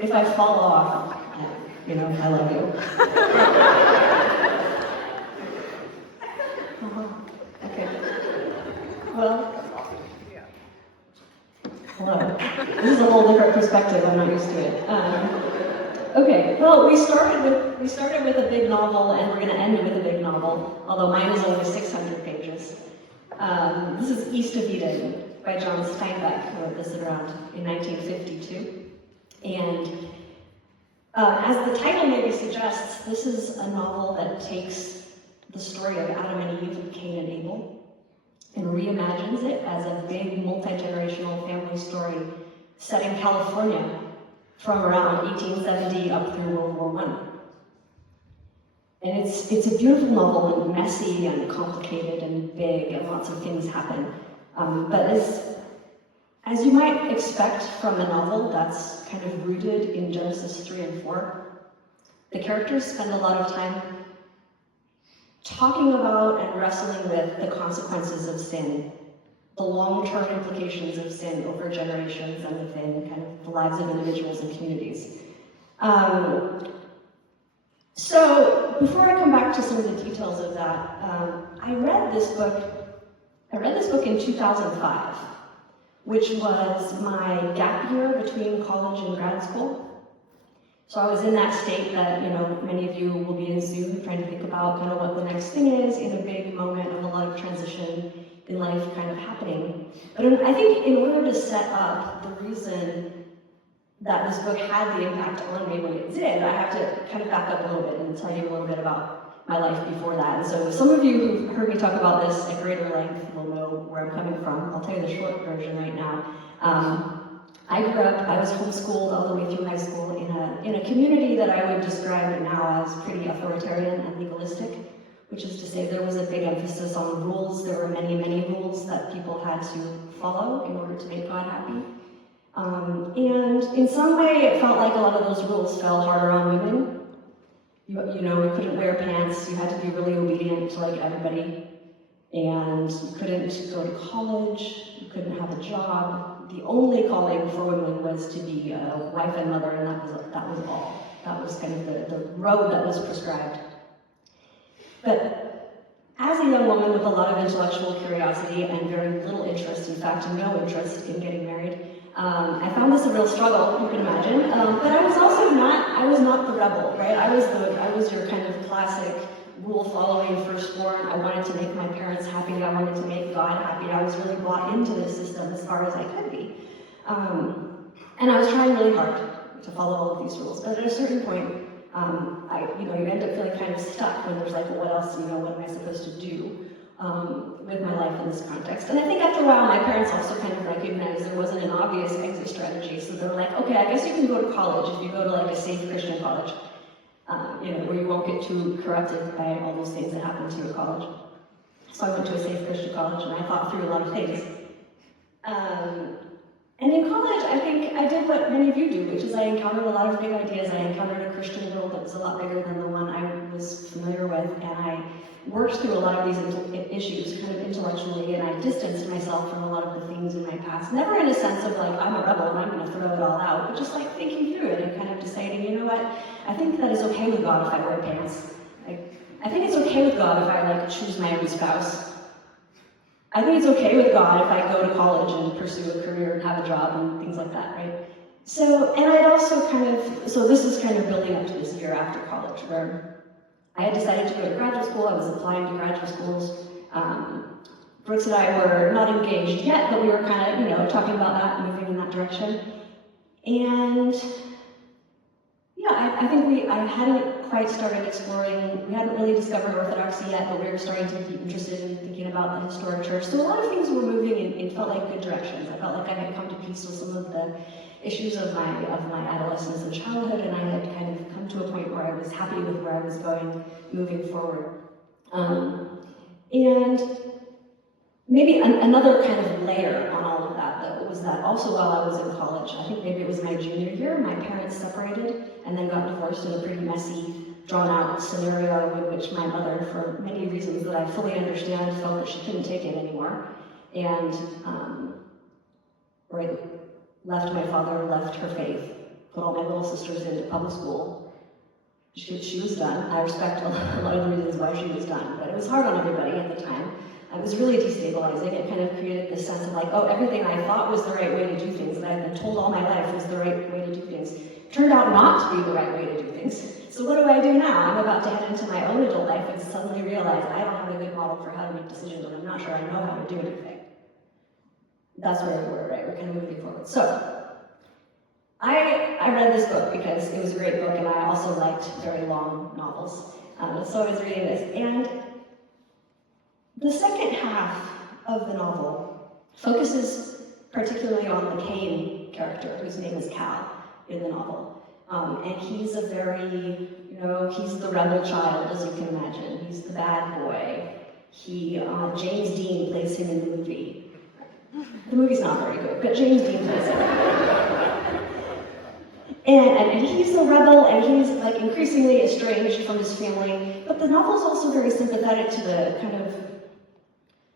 if I fall off, I love you. Okay. Well, hello. This is a whole different perspective. I'm not used to it. Okay. Well, we started with a big novel, and we're going to end with a big novel. Although mine is only 600 pages. This is East of Eden by John Steinbeck, who wrote this around in 1952. And as the title maybe suggests, this is a novel that takes the story of Adam and Eve, Cain and Abel, and reimagines it as a big multi-generational family story set in California from around 1870 up through World War I. And it's a beautiful novel, and messy and complicated and big, and lots of things happen. But as you might expect from a novel that's kind of rooted in Genesis 3 and 4, the characters spend a lot of time talking about and wrestling with the consequences of sin, the long-term implications of sin over generations and within kind of the lives of individuals and communities. So before I come back to some of the details of that, I read this book in 2005, which was my gap year between college and grad school. So I was in that state that, many of you will be in soon, trying to think about kind of what the next thing is in a big moment of a lot of transition in life kind of happening. But I think in order to set up the reason that this book had the impact on me when it did, I have to kind of back up a little bit and tell you a little bit about my life before that. And so some of you who've heard me talk about this at greater length will know where I'm coming from. I'll tell you the short version right now. I was homeschooled all the way through high school in a community that I would describe now as pretty authoritarian and legalistic, which is to say there was a big emphasis on rules. There were many, many rules that people had to follow in order to make God happy. And in some way, it felt like a lot of those rules fell harder on women. You couldn't wear pants, you had to be really obedient to like everybody. And you couldn't go to college, you couldn't have a job. The only calling for women was to be a wife and mother, and that was all. That was kind of the road that was prescribed. But as a young woman with a lot of intellectual curiosity and very little interest, in fact, no interest in getting married, I found this a real struggle, you can imagine. But I was also I was not the rebel, right? I was your kind of classic rule-following firstborn. I wanted to make my parents happy. I wanted to make God happy. I was really bought into this system as far as I could be. And I was trying really hard to follow all of these rules. But at a certain point, you end up feeling kind of stuck when there's like, well, what else, what am I supposed to do with my life in this context? And I think after a while, my parents also kind of recognized there wasn't an obvious exit strategy. So they were like, okay, I guess you can go to college if you go to like a safe Christian college. Where you won't get too corrupted by all those things that happen to you at college. So I went to a safe Christian college and I thought through a lot of things. And in college, I think I did what many of you do, which is I encountered a lot of big ideas. I encountered a Christian world that was a lot bigger than the one I was familiar with, and I worked through a lot of these issues kind of intellectually, and I distanced myself from a lot of the things in my past. Never in a sense of like, I'm a rebel and I'm going to throw it all out, but just like thinking through it and kind of deciding, you know what, I think that it's okay with God if I wear pants. I think it's okay with God if I choose my own spouse. I think it's okay with God if I go to college and pursue a career and have a job and things like that, right? So, and I'd also so this is kind of building up to this year after college where I had decided to go to graduate school. I was applying to graduate schools. Brooks and I were not engaged yet, but we were kind of, talking about that, moving in that direction. And yeah, I think I hadn't quite started exploring, we hadn't really discovered Orthodoxy yet, but we were starting to be interested in thinking about the historic church. So a lot of things were moving in, it felt like good directions. I felt like I had come to peace with some of the issues of my adolescence and childhood, and I had kind of come to a point where I was happy with where I was going moving forward. And maybe another kind of layer on all of that, though, was that also while I was in college, I think maybe it was my junior year, my parents separated and then got divorced in a pretty messy, drawn-out scenario in which my mother, for many reasons that I fully understand, felt that she couldn't take it anymore. And left my father, left her faith, put all my little sisters into public school. She was done. I respect a lot of the reasons why she was done, but it was hard on everybody at the time. It was really destabilizing. It kind of created this sense of like, oh, everything I thought was the right way to do things, that I've been told all my life was the right way to do things, turned out not to be the right way to do things. So what do I do now? I'm about to head into my own adult life and suddenly realize I don't have a good model for how to make decisions, and I'm not sure I know how to do anything. That's where we were, right? We're kind of moving forward. So, I read this book because it was a great book, and I also liked very long novels. So I was reading this, and the second half of the novel focuses particularly on the Cain character, whose name is Cal in the novel. And he's a very, he's the rebel child, as you can imagine. He's the bad boy. James Dean plays him in the movie. The movie's not very good, but James Dean plays him. And he's a rebel, and he's like increasingly estranged from his family. But the novel's also very sympathetic to the kind of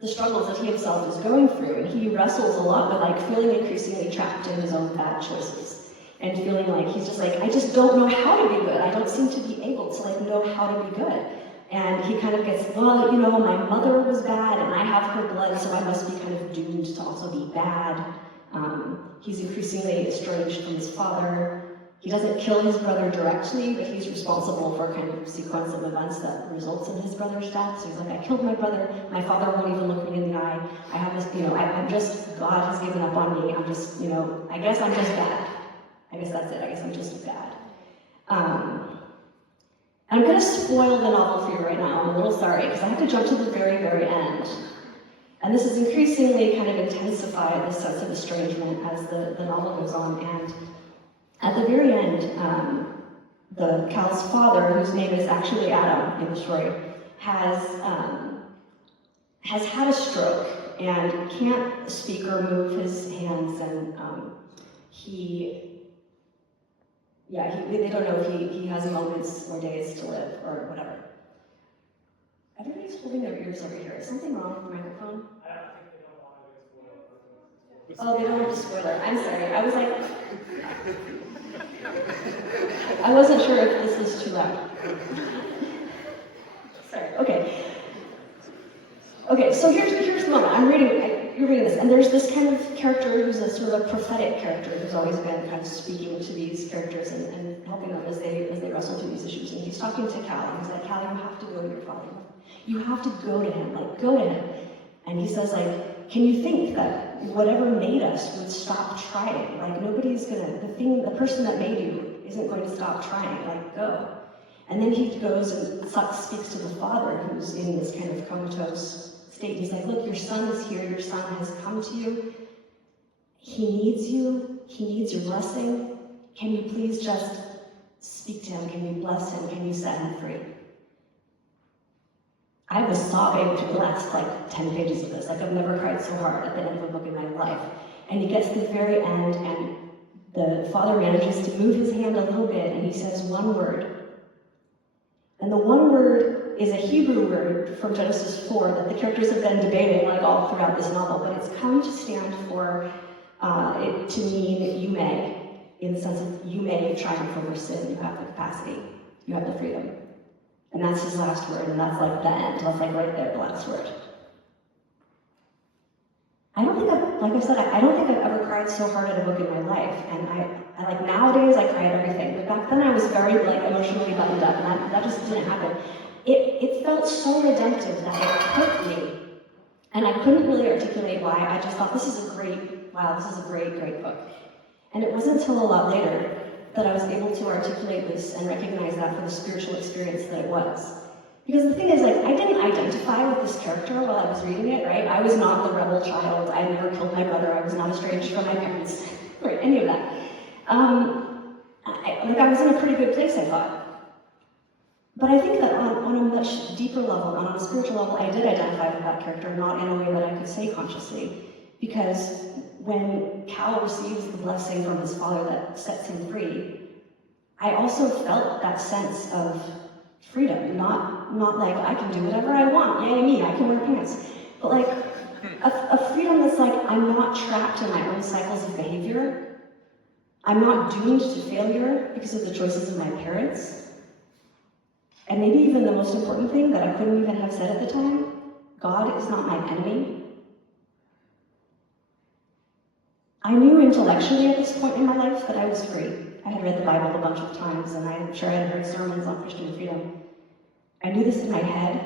the struggles that he himself is going through, and he wrestles a lot with like feeling increasingly trapped in his own bad choices, and feeling like he's just like, I just don't know how to be good. I don't seem to be able to like know how to be good. And he kind of gets, well, my mother was bad, and I have her blood, so I must be kind of doomed to also be bad. He's increasingly estranged from his father. He doesn't kill his brother directly, but he's responsible for kind of sequence of events that results in his brother's death. So he's like, I killed my brother, my father won't even look me in the eye. I have this, I'm just, God has given up on me. I'm just, I guess I'm just bad. I guess that's it. I guess I'm just bad. I'm going to spoil the novel for you right now. I'm a little sorry, because I have to jump to the very, very end. And this is increasingly kind of intensified, this sense of estrangement, as the novel goes on. And at the very end, Cal's father, whose name is actually Adam in the story, has had a stroke and can't speak or move his hands, and they don't know if he has moments or days to live or whatever. Everybody's holding their ears over here. Is something wrong with the microphone? I don't think they don't want to spoil it. Oh, they don't want to spoil it. I'm sorry. I was like, I wasn't sure if this was too loud. Sorry. Okay, so here's the moment. You're reading this, and there's this kind of character who's a sort of a prophetic character who's always been kind of speaking to these characters and helping them as they wrestle through these issues. And he's talking to Cal, and he's like, Cal, you have to go to your father. You have to go to him, go to him. And he says, can you think that whatever made us would stop trying? The person that made you isn't going to stop trying, go. And then he goes and speaks to the father, who's in this kind of comatose state. He's like, look, your son is here, your son has come to you. He needs you, he needs your blessing. Can you please just speak to him? Can you bless him? Can you set him free? I was sobbing through the last 10 pages of this. I've never cried so hard at the end of a book in my life. And he gets to the very end, and the father manages to move his hand a little bit, and he says one word. And the one word is a Hebrew word from Genesis 4 that the characters have been debating all throughout this novel, but it's come to stand for, it to mean you may, in the sense of you may triumph over sin, you have the capacity, you have the freedom. And that's his last word, and that's the end. That's right there, the last word. I don't think I've ever cried so hard at a book in my life. And I nowadays I cry at everything. But back then I was very emotionally buttoned up, and that just didn't happen. It felt so redemptive that it hurt me. And I couldn't really articulate why. I just thought, this is a great book. And it wasn't until a lot later that I was able to articulate this and recognize that for the spiritual experience that it was. Because the thing is, I didn't identify with this character while I was reading it, right? I was not the rebel child. I never killed my brother. I was not estranged from my parents, right? Any of that. I was in a pretty good place, I thought. But I think that on a much deeper level, on a spiritual level, I did identify with that character, not in a way that I could say consciously. Because when Cal receives the blessing from his father that sets him free, I also felt that sense of freedom, not I can do whatever I want, yay me, I can wear pants. But a freedom that's I'm not trapped in my own cycles of behavior. I'm not doomed to failure because of the choices of my parents. And maybe even the most important thing that I couldn't even have said at the time, God is not my enemy. I knew intellectually at this point in my life that I was free. I had read the Bible a bunch of times, and I'm sure I had heard sermons on Christian freedom. I knew this in my head,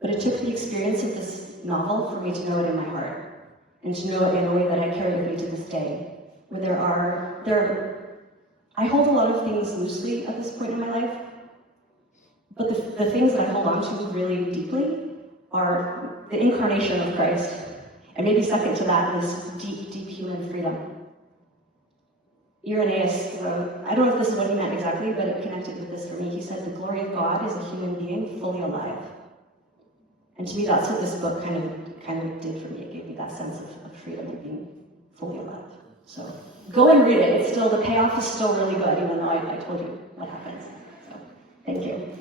but it took the experience of this novel for me to know it in my heart, and to know it in a way that I carry with me to this day. Where I hold a lot of things loosely at this point in my life, but the things that I hold on to really deeply are the incarnation of Christ, and maybe second to that, this deep, deep human freedom. Irenaeus wrote, I don't know if this is what he meant exactly, but it connected with this for me. He said, the glory of God is a human being fully alive. And to me, that's what this book kind of did for me. It gave me that sense of freedom and being fully alive. So go and read it. The payoff is still really good, even though I told you what happens. So thank you.